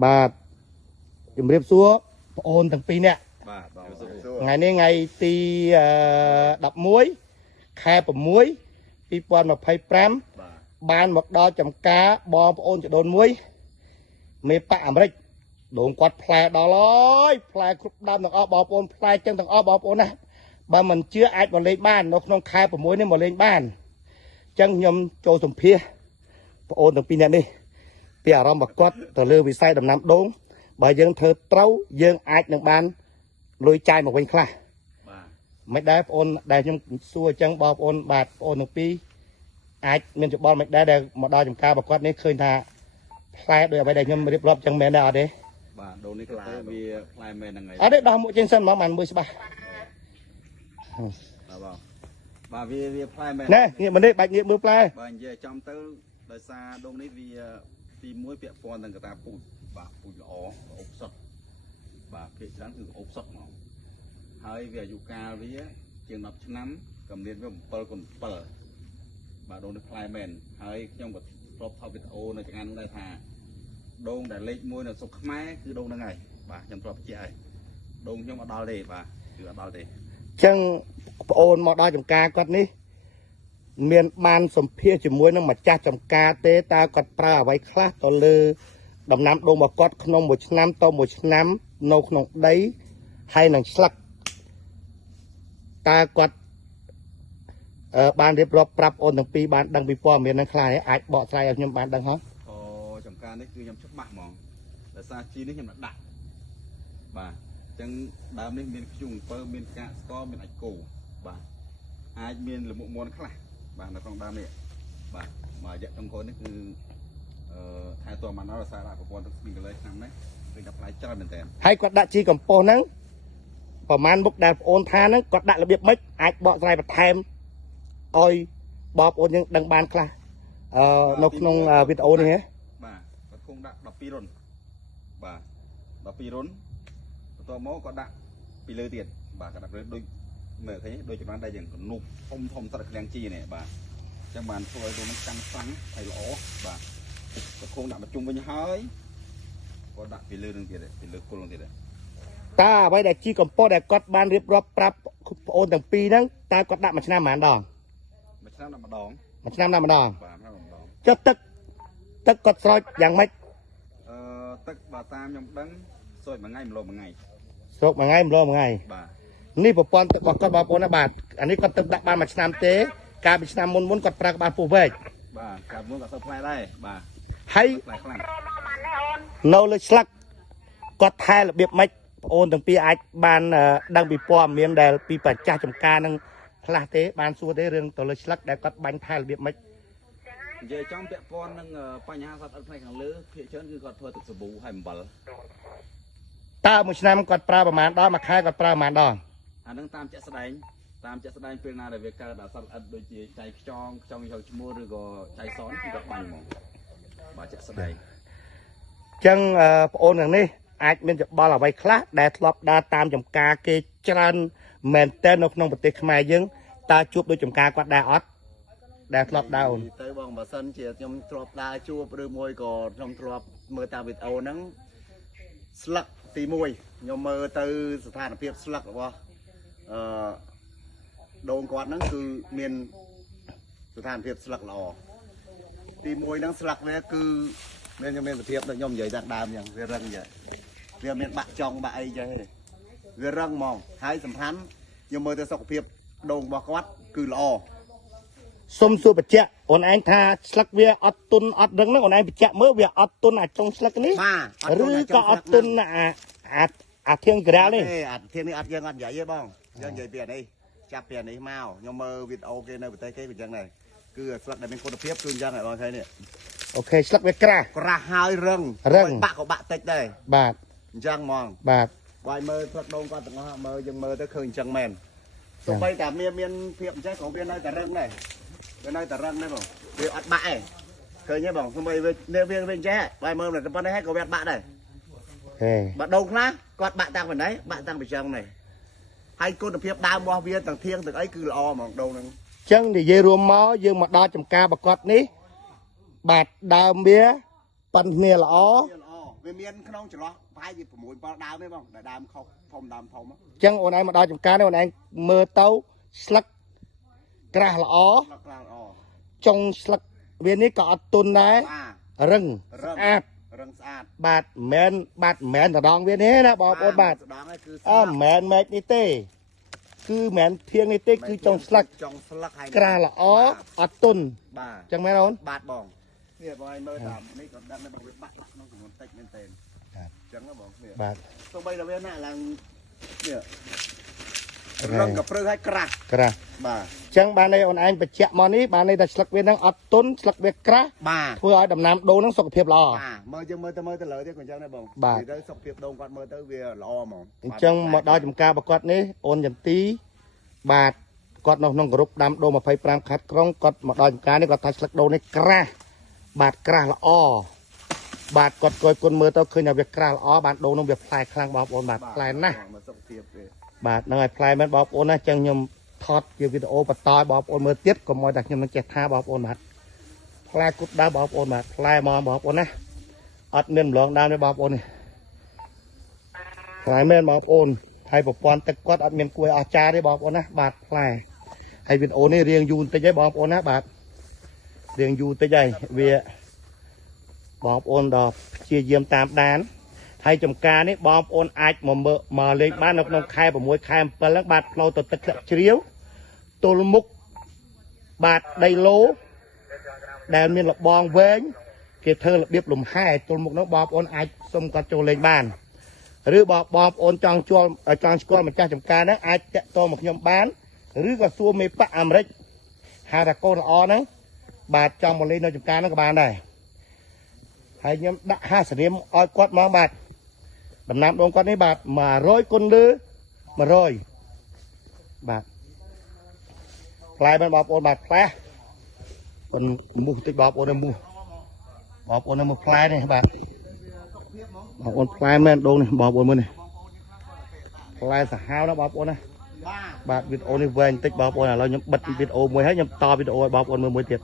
បាទជំរាបសួរបងអូនទាំងពីរនាក់បាទបងសួរ ថ្ងៃនេះថ្ងៃទី11 ខែ 6 2025 បានមកដល់ចំការបងប្អូនចដូនមួយមេប៉ាអាមេរិកដងគាត់ផ្លែដល់ហើយផ្លែគ្រប់ដើមទាំងអស់បងប្អូនផ្លែចឹងទាំងអស់បងប្អូនណាបើមិនជឿអាចមកលេងបាននៅក្នុងខែ 6 នេះមកលេងបានចឹងខ្ញុំចូលសម្ភាសបងអូនទាំងពីរនាក់នេះពីអារម្មណ៍របស់គាត់ទៅលើវិស័យដំណាំដូងបើយើងធ្វើត្រូវយើងអាចនឹងបានលុយចាយមកវិញខ្លះបាទមិនដែរបងអូនដែលខ្ញុំសួរអញ្ចឹងបងប្អូនបាទបងអូនទាំងពីរអាចមានច្បល់មិនដែរដែលមកដល់ចំការរបស់គាត់នេះឃើញថាផ្លែដោយអ្វីដែលខ្ញុំរៀបរាប់អញ្ចឹងមែនដែរអត់ទេបាទដូននេះគឺវាផ្លែមែនហ្នឹងហើយអត់ទេដោះមុខចេញសិនមកបានមើលច្បាស់បាទបងបាទវាផ្លែមែនណែងាកមកនេះបាច់ងាកមើលផ្លែបាទនិយាយចំទៅដោយសារដូងនេះវាទី1ពាក់ព័ន្ធនឹងកតាពូជបាទពូជល្អអុកសុតបាទភាគច្រើនគឺអុកសុតហ្មងហើយវាអាយុកាលវាជាង10ឆ្នាំកម្រិតវា7គុណ7បាទដូងនេះផ្លែមែនហើយខ្ញុំក៏ធ្លាប់ថតវីដេអូនៅចង្អានដែរថាដូងដែលលេខ1នៅស្រុកខ្មែរគឺដូងហ្នឹងហើយបាទខ្ញុំធ្លាប់បញ្ជាក់ហើយដូងខ្ញុំអត់ដល់ទេបាទគឺអត់ដល់ទេអញ្ចឹងបងអូនមកដល់ចំការគាត់នេះមានបានសម្ភាសជាមួយនឹងម្ចាស់ចំការទេតើគាត់ប្រើអ្វីខ្លះទៅលើដំណាំដូងរបស់គាត់ក្នុងមួយឆ្នាំទៅមួយឆ្នាំនៅក្នុងដីហើយនឹងស្លឹកតើគាត់បានរៀបរាប់ប្រាប់អូនទាំងពីរបានដឹងពីព័ត៌មាននឹងខ្លះអាចបកស្រាយឲ្យខ្ញុំបានដឹងហ៎អូចំការនេះគឺខ្ញុំច្បាស់ហ្មងដោយសារជីនេះខ្ញុំដាក់បាទអញ្ចឹងដើមនេះមានខ្ជុង7មានកាកស្ករមានអាចគោបាទអាចមានលមុខមាន់ខ្លះបាទនៅក្នុងដើមនេះបាទមករយៈចុងក្រោយនេះគឺថែទាំបានដល់សារៈប្រព័ន្ធទឹកស្ពីកលើឆ្នាំនេះគឺតែផ្លែច្រើនមែនតើហើយគាត់ដាក់ជីកំប៉ុស្តហ្នឹងប្រហែលមុខដែលបងអូនថាហ្នឹងគាត់ដាក់របៀបម៉េចអាចបកស្រាយបន្ថែមឲ្យបងប្អូនយើងដឹងបានខ្លះនៅក្នុងវីដេអូនេះហ៎បាទគាត់គង់ដាក់12រុនបាទ12រុនបន្ទាប់មកគាត់ដាក់ពីលើទៀតបាទគាត់ដាក់លើដូចមើលឃើញដូចចំណងដែរយើងកនុបធំស្រិតក្លៀងជីនេះបាទអញ្ចឹងបានធ្វើឲ្យដូននឹងកាន់ស្រាំងហើយល្អបាទគាត់គង់ដាក់មកជុំវិញហើយគាត់ដាក់ពីលើនឹងទៀតពីលើគល់នឹងទៀតតើអ្វីដែលជីកំប៉ុស្តដែលគាត់បានរៀបរាប់ប្រាប់បងអូនទាំងពីរហ្នឹងតើគាត់ដាក់មួយឆ្នាំប៉ុន្មានដងមួយឆ្នាំដាក់ម្ដងមួយឆ្នាំដាក់ម្ដងបាទម្ដងចុះទឹកគាត់ស្រោចយ៉ាងម៉េចទឹកបើតាមខ្ញុំដឹងស្រោចមួយថ្ងៃម្លងមួយថ្ងៃស្រោចមួយថ្ងៃម្លងមួយថ្ងៃបាទនេះប្រព័ន្ធទឹករបស់គាត់បងប្អូនណាបាទអានេះគាត់ទឹកដាក់បានមួយឆ្នាំទេកាលពីឆ្នាំមុនគាត់ប្រើក្បាលពោះវែកបាទកាលមុនក៏ទៅផ្លែដែរបាទហើយផ្លែខ្លាំងនៅលើស្លឹកគាត់ថែរបៀបម៉េចបងអូនទាំងពីរអាចបានដឹងពីព័ត៌មានដែលពីប្រចាស់ចំការនឹងខ្លះទេបានសួរទេរឿងទៅលើស្លឹកដែលគាត់បាញ់ថែរបៀបម៉េចនិយាយចំពាក់ព័ន្ធនឹងបញ្ហាសត្វអត់ផ្នែកខាងលើភាគច្រើនគឺគាត់ធ្វើទឹកសាប៊ូហើយអំបិលតើមួយឆ្នាំគាត់ប្រើប្រហែលដងមួយខែគាត់ប្រើប្រហែលដងអានឹងតាមជាក់ស្ដែងពេលណាដែលវាកើតដល់សត្វល្អិតដូចជាចៃខ្យងយកឈ្មោះឬក៏ចៃសនគឺគាត់បាញ់ហ្មងបាទជាក់ស្ដែងអញ្ចឹងបងអូនខាងនេះអាចមានច្បល់អ្វីខ្លះដែលធ្លាប់ដើរតាមចំការគេច្រើនមែនតើនៅក្នុងប្រទេសខ្មែរយើងតើជួបដូចចំការគាត់ដែរអត់ដែលធ្លាប់ដើរអូនទៅបងបើសិនជាខ្ញុំធ្លាប់ដើរជួបឬមួយក៏ខ្ញុំធ្លាប់មើលតាមវីដេអូហ្នឹងស្លឹកទី1ខ្ញុំមើលទៅស្ថានភាពស្លឹករបស់ដូងគាត់ហ្នឹងគឺមានស្ថានភាពស្លឹកល្អទី1ហ្នឹងស្លឹកវាគឺមានសភាពដូចខ្ញុំនិយាយតាមដើមអញ្ចឹងវារឹងចឹងវាមានបាក់ចុងបាក់អីចឹងទេវារឹងហ្មងហើយសំខាន់ខ្ញុំមើលទៅសុខភាពដូងរបស់គាត់គឺល្អសុំសួរបញ្ជាក់អូនឯងថាស្លឹកវាអត់ទុនអត់រឹងហ្នឹងអូនឯងបញ្ជាក់មើលវាអត់ទុនអាចុងស្លឹកនេះឬក៏អត់ទុនអាធៀងក្រាលនេះអាធៀងនេះអត់យើងអត់និយាយទេបងយើងនិយាយពីអានេះចាប់ពីអានេះមកខ្ញុំមើលវីដេអូគេនៅប្រទេសគេគឺអញ្ចឹងដែរគឺស្លឹកដែលមានគុណភាពគឺអញ្ចឹងហើយបងឃើញនេះអូខេស្លឹកវាក្រាស់ហើយរឹងបាក់ក៏បាក់តិចដែរបាទអញ្ចឹងហ្មងបាទបើមើលស្លឹកដូងគាត់ទាំងអស់មើលយើងមើលទៅឃើញអញ្ចឹងមែនទោះបីតែមានភាពអញ្ចឹងក៏វានៅតែរឹងដែរវានៅតែរឹងដែរបងវាអត់បាក់ទេឃើញទេបងទោះបីវាអញ្ចឹងបើមើលតែប៉ុណ្ណេះហើយក៏វាអត់បាក់ដែរបើដូងខ្លះគាត់បាក់តាំងពីណៃបាក់តាំងពីចឹងនេះហើយគុណភាពដើមរបស់វាទាំងធៀងទាំងអីគឺល្អហ្មងដូងហ្នឹងអញ្ចឹងនិយាយរួមមកយើងមកដល់ចំការបកត់នេះបាទដើមវាប៉ិនគ្នាល្អ វាមានក្នុងចន្លោះប្រហែលជា6 7ដើមទេបងដែលដើមខុសធំដើមធំ ចឹងអូនឯងមកដល់ចំការនេះអូនឯងមើលទៅស្លឹកក្រាស់ល្អ ស្លឹកក្រាស់ល្អ ចុងស្លឹកវានេះក៏អត់ទុនដែរ បាទ រឹងស្អាត រឹងស្អាត បាទមិនមែនដងវានេះណាបងប្អូនបាទ ស្ដងហ្នឹងគឺ អើមិនមែកនេះទេគឺមិនមែនធៀងនេះទេគឺចុងស្លឹក ចុងស្លឹកហើយ ក្រាស់ល្អអត់ទុន បាទ ចឹងមែនអូន បាទបងនេះបងឲ្យមើលតាមនេះក៏ដឹងដែរបងវាបាក់ក្នុងចំនួនតិចមែនតើចឹងណាបងនេះ បាទ ទោះបីតែវាណាឡើងនេះរឹងកព្រឹសឲ្យក្រាស់ ក្រាស់ បាទ ចឹងបានន័យអូនឯងបញ្ជាក់មកនេះបានន័យថាស្លឹកវានឹងអត់ទុនស្លឹកវាក្រាស់ បាទ ធ្វើឲ្យដំណាំដូងនឹងសុខភាពល្អ បាទមើលយើងមើលទៅលើទៀតក៏ចឹងដែរបង បាទ និយាយទៅសុខភាពដូងគាត់មើលទៅវាល្អហ្មង អញ្ចឹងមកដល់ចំការរបស់គាត់នេះអូនចន្ទីបាទគាត់នៅក្នុងក្រុមដាំដូង25ខេត្តក្រុងគាត់មកដល់ចំការនេះគាត់ថាស្លឹកដូងនេះក្រាស់បាទក្រាស់ល្អបាទគាត់គយគុណមើលទៅឃើញថាវាក្រាស់ល្អបាទដូងនោះវាផ្លែខ្លាំងបងប្អូនបាទផ្លែណាស់ មើលសុខភាពវា បាទហ្នឹងហើយផ្លែមែនបងប្អូនណាចឹងខ្ញុំថតជាវីដេអូបន្តឲ្យបងប្អូនមើលទៀតកុំឲ្យតែខ្ញុំនឹងចេះថាបងប្អូនបាទផ្លែគុតដើមបងប្អូនបាទផ្លែមកបងប្អូនណាអត់មានម្លងដើមទេបងប្អូននេះផ្លែមែនបងប្អូនហើយប្រព័ន្ធទឹកគាត់អត់មានគួយអស្ចារ្យទេបងប្អូនណាបាទផ្លែហើយវីដេអូនេះរៀងយូរបន្តិចហើយបងប្អូនណាបាទរៀងយូរបន្តិចហើយវាបងប្អូនដល់ព្យាយាមតាមដានហើយចំការនេះបងប្អូនអាចមកលេងបាននៅក្នុងខែ6ខែ7ហ្នឹងបាទផ្លូវទៅទឹកធ្លាក់ជ្រាវទល់មុខបាទដីឡូដែលមានលបងវែងគេធ្វើរបៀបលំហែទល់មុខហ្នឹងបងប្អូនអាចសុំគាត់ចូលលេងបានឬបងប្អូនចង់ស្គាល់ម្ចាស់ចំការហ្នឹងអាចតាក់ទងមកខ្ញុំបានឬក៏សួរមេប៉ាអាមេរិកហៅថាកូនល្អហ្នឹងបាទចង់មកលេងនៅចំការហ្នឹងក៏បានដែរហើយខ្ញុំដាក់ហាសនាមឲ្យគាត់មកបាទដំណាំដូងគាត់នេះបាទ100គុណលើ100បាទផ្លែមែនបងប្អូនបាទផ្លែប៉ុនមូសតិចបងប្អូនមូសបងប្អូនមើលផ្លែនេះបាទបងប្អូនផ្លែមែនដូងនេះបងប្អូនមើលនេះផ្លែសាហាវណាបងប្អូនណាបាទវីដេអូនេះវែងតិចបងប្អូនឥឡូវខ្ញុំបិទវីដេអូមួយហើយខ្ញុំតវីដេអូឲ្យបងប្អូនមើលមួយទៀត